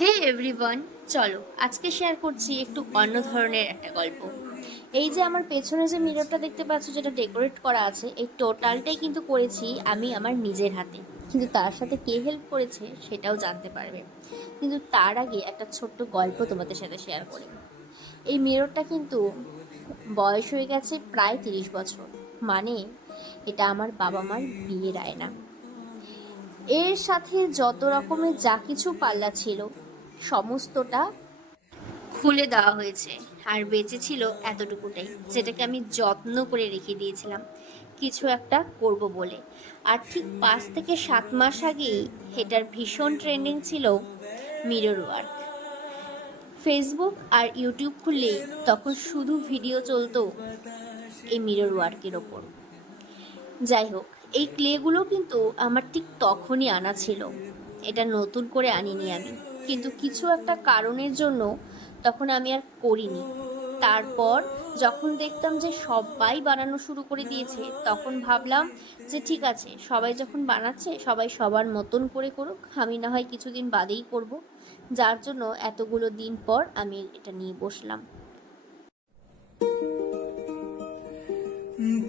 হে everyone, চলো আজকে share করছি একটু অন্য ধরনের একটা গল্প। এই যে আমার পেছনে যে মিররটা দেখতে পাচ্ছ, যেটা ডেকোরেট করা আছে, এই টোটালটাই কিন্তু করেছি আমি আমার নিজের হাতে। কিন্তু তার সাথে কে হেল্প করেছে সেটাও জানতে পারবে। কিন্তু তার আগে একটা ছোট্ট গল্প তোমাদের সাথে শেয়ার করি। এই মিররটা কিন্তু বয়স হয়ে গেছে প্রায় 30 বছর। মানে এটা আমার বাবা মার বিয়ের আয়না। এর সাথে যত রকমের যা কিছু পাল্লা ছিল সমস্তটা খুলে দেওয়া হয়েছে, আর বেঁচে ছিল এতটুকুটাই, যেটাকে আমি যত্ন করে রেখে দিয়েছিলাম কিছু একটা করব বলে। আর ঠিক 5 থেকে 7 মাস আগেই এটার ভীষণ ট্রেন্ডিং ছিল মিরর ওয়ার্ক। ফেসবুক আর ইউটিউব খুললেই তখন শুধু ভিডিও চলতো এই মিরর ওয়ার্কের ওপর। যাই হোক, এই ক্লেগুলো কিন্তু আমার ঠিক তখনই আনা ছিল, এটা নতুন করে আনিনি আমি। কিন্তু কিছু একটা কারণের জন্য তখন আমি আর করিনি। তারপর যখন দেখতাম যে সবাই বানানো শুরু করে দিয়েছে, তখন ভাবলাম যে ঠিক আছে, সবাই যখন বানাচ্ছে সবাই সবার মতন করে করুক, আমি না হয় কিছুদিন বাদেই করব। যার জন্য এতগুলো দিন পর আমি এটা নিয়ে বসলাম।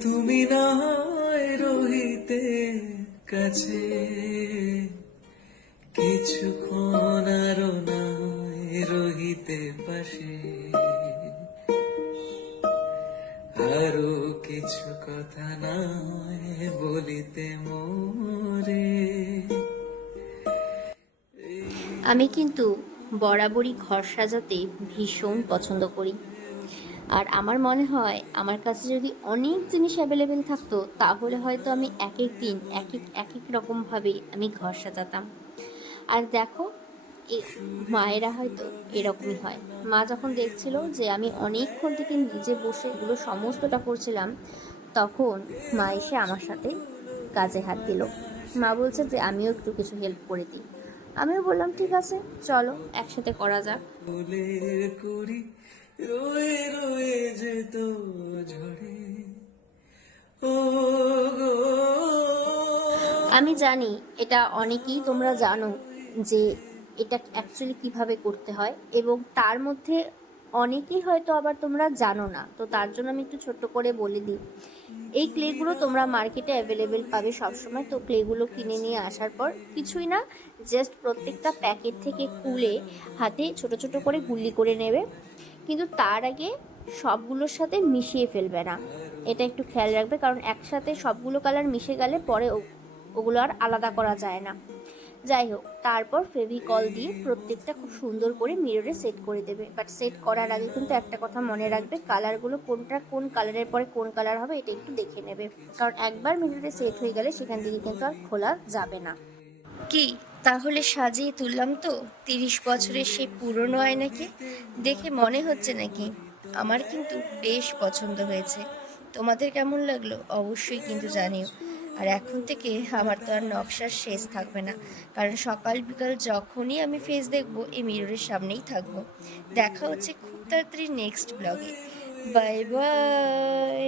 তুমি না হয় রহিতে কাছে, কিছুক্ষণ আরো নাই রহিতে পাশে, আরো কিছু কথা নাই বলিতে মোরে। আমি কিন্তু বরাবরই ঘর সাজাতে ভীষণ পছন্দ করি। আর আমার মনে হয় আমার কাছে যদি অনেক জিনিস অ্যাভেলেবেল থাকতো, তাহলে হয়তো আমি এক এক দিন এক এক রকমভাবে আমি ঘর সাজাতাম। আর দেখো, মায়েরা হয়তো এরকমই হয়। মা যখন দেখছিল যে আমি অনেকক্ষণ থেকে নিজে বসে এগুলো সমস্তটা করছিলাম, তখন মা এসে আমার সাথে কাজে হাত দিল। মা বলছে যে আমিও একটু কিছু হেল্প করে দিই। আমিও বললাম ঠিক আছে, চলো একসাথে করা যাক। ফুলের কুড়ি রয়ে রয়ে যেত ঝরে, ও গো। আমি জানি এটা অনেকেই তোমরা জানো যে এটা অ্যাকচুয়ালি কিভাবে করতে হয়, এবং তার মধ্যে অনেকেই হয়তো আবার তোমরা জানো না। তো তার জন্য আমি একটু ছোট্ট করে বলে দিই। এই ক্লেগুলো তোমরা মার্কেটে অ্যাভেলেবেল পাবে সবসময়। তো ক্লেগুলো কিনে নিয়ে আসার পর কিছুই না, জাস্ট প্রত্যেকটা প্যাকেট থেকে খুলে হাতে ছোট ছোট করে গুল্লি করে নেবে। কিন্তু তার আগে সবগুলোর সাথে মিশিয়ে ফেলবে না, এটা একটু খেয়াল রাখবে, কারণ একসাথে সবগুলো কালার মিশে গেলে পরে ওগুলো আর আলাদা করা যায় না। যাই হোক, তারপর ফেভিকল দিয়ে প্রত্যেকটা খুব সুন্দর করে মিররে সেট করে দেবে। বাট সেট করার আগে কিন্তু একটা কথা মনে রাখবে, কালারগুলো কোনটা কোন কালারের পরে কোন কালার হবে এটা একটু দেখে নেবে, কারণ একবার মিররে সেট হয়ে গেলে সেখান থেকে কিন্তু আর খোলা যাবে না। কি, তাহলে সাজিয়ে তুললাম তো 30 বছরের সেই পুরনো আয়নাকে? দেখে মনে হচ্ছে নাকি? আমার কিন্তু বেশ পছন্দ হয়েছে। তোমাদের কেমন লাগলো অবশ্যই কিন্তু জানিও। আর এখন থেকে আমার তো আর নকশার শেষ থাকবে না, কারণ সকাল বিকাল যখনই আমি ফেস দেখবো এই মিররের সামনেই থাকবো। দেখা হচ্ছে খুব তাড়াতাড়ি নেক্সট ব্লগে। Bye bye.